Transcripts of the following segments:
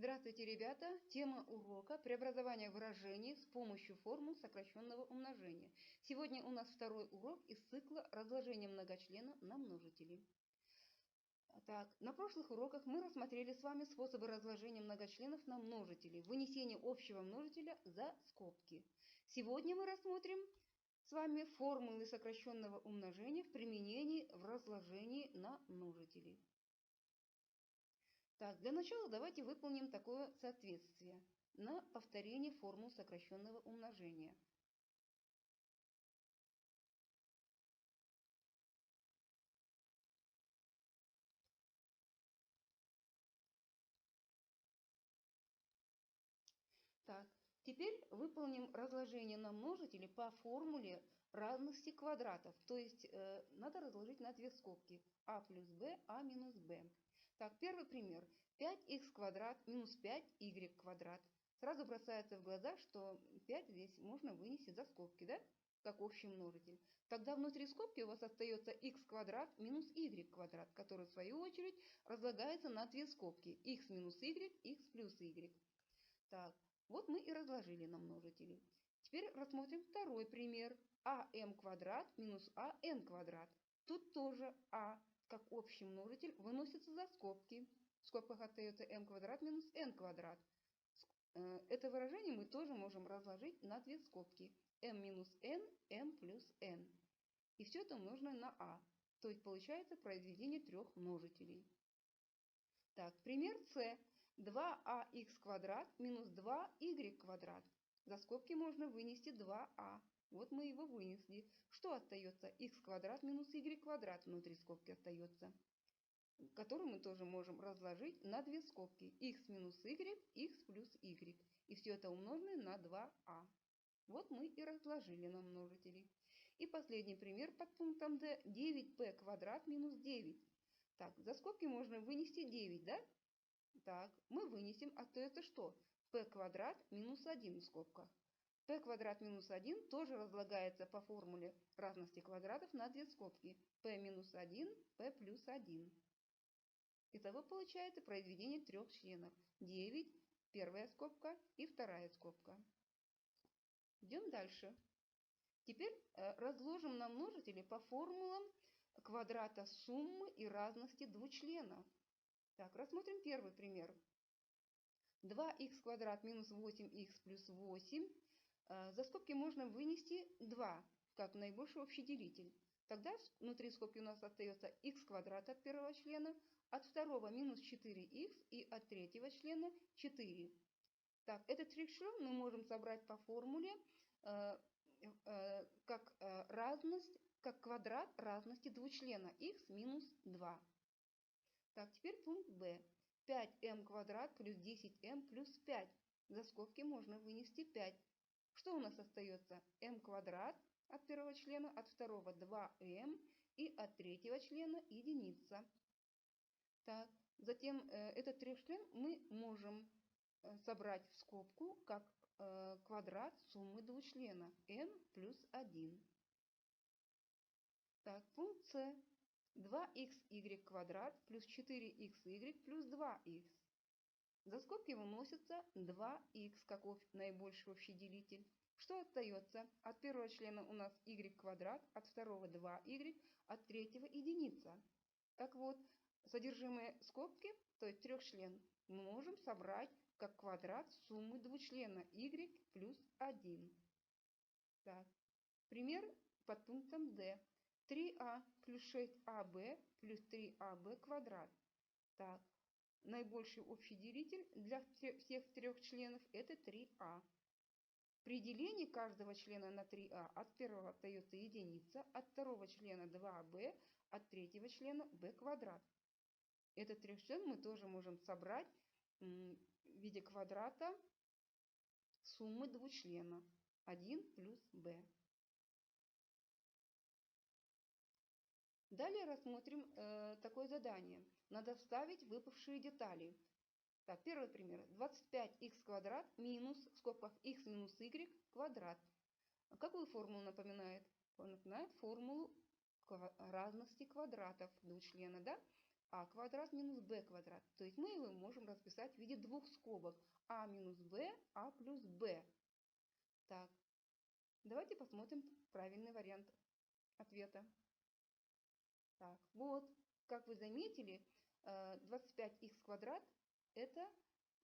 Здравствуйте, ребята! Тема урока – преобразование выражений с помощью формул сокращенного умножения. Сегодня у нас второй урок из цикла разложения многочлена на множители. На прошлых уроках мы рассмотрели с вами способы разложения многочленов на множители, вынесение общего множителя за скобки. Сегодня мы рассмотрим с вами формулы сокращенного умножения в применении в разложении на множители. Для начала давайте выполним такое соответствие на повторение формул сокращенного умножения. Теперь выполним разложение на множители по формуле разности квадратов. То есть надо разложить на две скобки а плюс b, а минус b. Первый пример. 5х квадрат минус 5y квадрат. Сразу бросается в глаза, что 5 здесь можно вынести за скобки, да? Как общий множитель. Тогда внутри скобки у вас остается х квадрат минус y квадрат, который в свою очередь разлагается на две скобки. х минус y, х плюс y. Вот мы и разложили на множители. Теперь рассмотрим второй пример. ам квадрат минус ан квадрат. Тут тоже а как общий множитель выносится за скобки. В скобках остается m квадрат минус n квадрат. Это выражение мы тоже можем разложить на две скобки. m минус n, m плюс n. И все это умноженное на а. То есть получается произведение трех множителей. Пример С. 2ах квадрат минус 2y квадрат. За скобки можно вынести 2а. Вот мы его вынесли. Что остается? Х квадрат минус y квадрат внутри скобки остается, который мы тоже можем разложить на две скобки. Х минус y, х плюс y. И все это умноженное на 2а. Вот мы и разложили на множители. И последний пример под пунктом D. 9p квадрат минус 9. За скобки можно вынести 9, да? Мы вынесем, остается что? p квадрат минус 1 в скобках. p квадрат минус 1 тоже разлагается по формуле разности квадратов на две скобки. p минус 1, p плюс 1. Итого получается произведение трех членов. 9, первая скобка и вторая скобка. Идем дальше. Теперь разложим на множители по формулам квадрата суммы и разности двучленов. Рассмотрим первый пример. 2х квадрат минус 8х плюс 8. За скобки можно вынести 2, как наибольший общий делитель. Тогда внутри скобки у нас остается х квадрат от первого члена, от второго минус 4х и от третьего члена 4. Этот тречлен мы можем собрать по формуле как разность, как квадрат разности двучлена х минус 2. Теперь пункт Б. 5m квадрат плюс 10m плюс 5. За скобки можно вынести 5. Что у нас остается? m квадрат от первого члена, от второго 2m и от третьего члена единица. Затем этот трехчлен мы можем собрать в скобку как квадрат суммы двучлена n плюс 1. Пункт С. 2xy квадрат плюс 4xy плюс 2х. За скобки выносится 2х как наибольший общий делитель. Что остается? От первого члена у нас y квадрат, от второго 2y, от третьего единица. Содержимое скобки, то есть трехчлен, мы можем собрать как квадрат суммы двучлена y плюс 1. Пример под пунктом D. 3а плюс 6аб плюс 3аб квадрат. Наибольший общий делитель для всех трех членов это 3а. При делении каждого члена на 3а от первого остается единица, от второго члена 2b, от третьего члена b квадрат. Этот трехчлен мы тоже можем собрать в виде квадрата суммы двучлена 1 плюс b. Далее рассмотрим такое задание. Надо вставить выпавшие детали. Первый пример. 25х квадрат минус, в скобках х минус y квадрат. Какую формулу напоминает? Напоминает формулу разности квадратов двучлена. а квадрат минус b квадрат. То есть мы его можем расписать в виде двух скобок. А минус b, а плюс b. Так, давайте посмотрим правильный вариант ответа. Так, вот, как вы заметили, 25х квадрат – это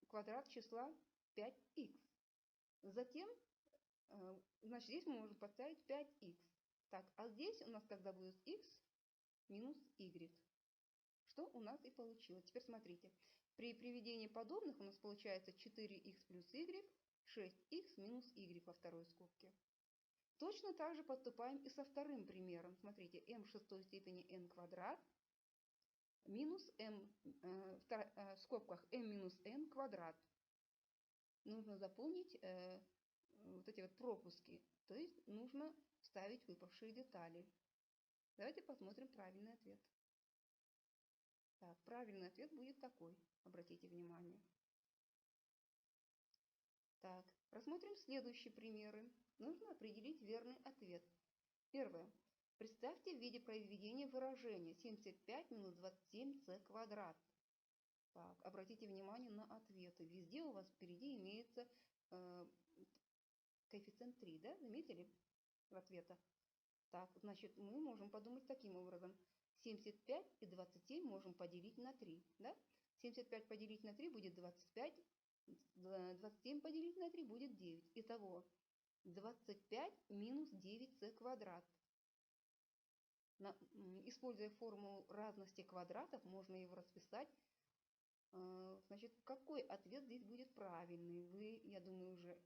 квадрат числа 5х. Затем, значит, здесь мы можем поставить 5х. Так, а здесь у нас тогда будет х минус y. Что у нас и получилось. Теперь смотрите. При приведении подобных у нас получается 4х плюс y, 6х минус y во второй скобке. Точно так же поступаем и со вторым примером. Смотрите, m в шестой степени n квадрат минус m в скобках m минус n квадрат. Нужно заполнить вот эти вот пропуски. То есть нужно вставить выпавшие детали. Давайте посмотрим правильный ответ. Так, правильный ответ будет такой. Обратите внимание. Так, рассмотрим следующие примеры. Нужно определить верный ответ. Первое. Представьте в виде произведения выражения 75 минус 27c квадрат. Так, обратите внимание на ответы. Везде у вас впереди имеется коэффициент 3, да? Заметили в ответах? Так, значит, мы можем подумать таким образом. 75 и 27 можем поделить на 3, да? 75 поделить на 3 будет 25, 27 поделить на 3 будет 9. Итого 25 минус 9c квадрат. Используя формулу разности квадратов, можно его расписать. Значит, какой ответ здесь будет правильный? Вы, я думаю, уже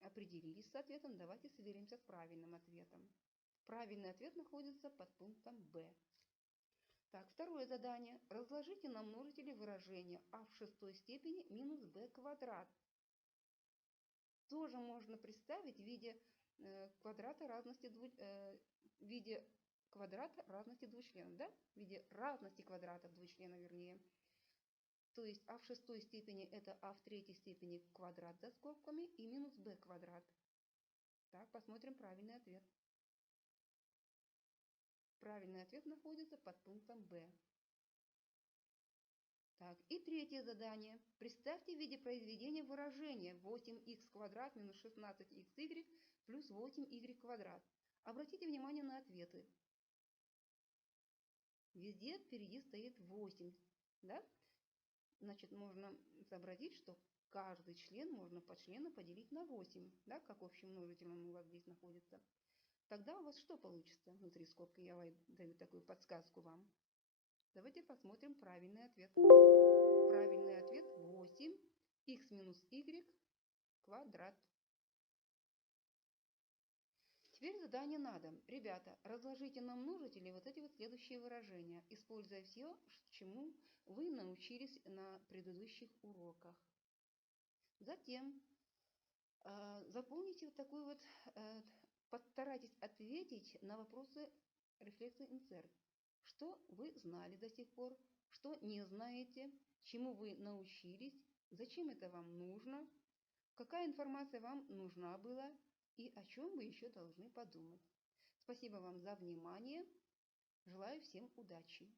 определились с ответом. Давайте сверимся с правильным ответом. Правильный ответ находится под пунктом Б. Так, второе задание. Разложите на множители выражения а в шестой степени минус b квадрат. Тоже можно представить в виде квадрата разности двучленов, да? В виде разности квадратов двучлена, вернее. То есть а в шестой степени это а в третьей степени квадрат за скобками и минус b квадрат. Так, посмотрим правильный ответ. Правильный ответ находится под пунктом Б. Так, и третье задание. Представьте в виде произведения выражения 8х квадрат минус 16xy плюс 8y квадрат. Обратите внимание на ответы. Везде впереди стоит 8, да? Значит, можно сообразить, что каждый член можно по члену поделить на 8, да, как общим множителем у вас здесь находится. Тогда у вас что получится внутри скобки? Я даю такую подсказку вам. Давайте посмотрим правильный ответ. Правильный ответ 8х минус y квадрат. Теперь задание на дом. Ребята, разложите на множители вот эти вот следующие выражения, используя все, чему вы научились на предыдущих уроках. Затем заполните вот такой вот, постарайтесь ответить на вопросы рефлексии insert. Что вы знали до сих пор, что не знаете, чему вы научились, зачем это вам нужно, какая информация вам нужна была и о чем вы еще должны подумать. Спасибо вам за внимание. Желаю всем удачи.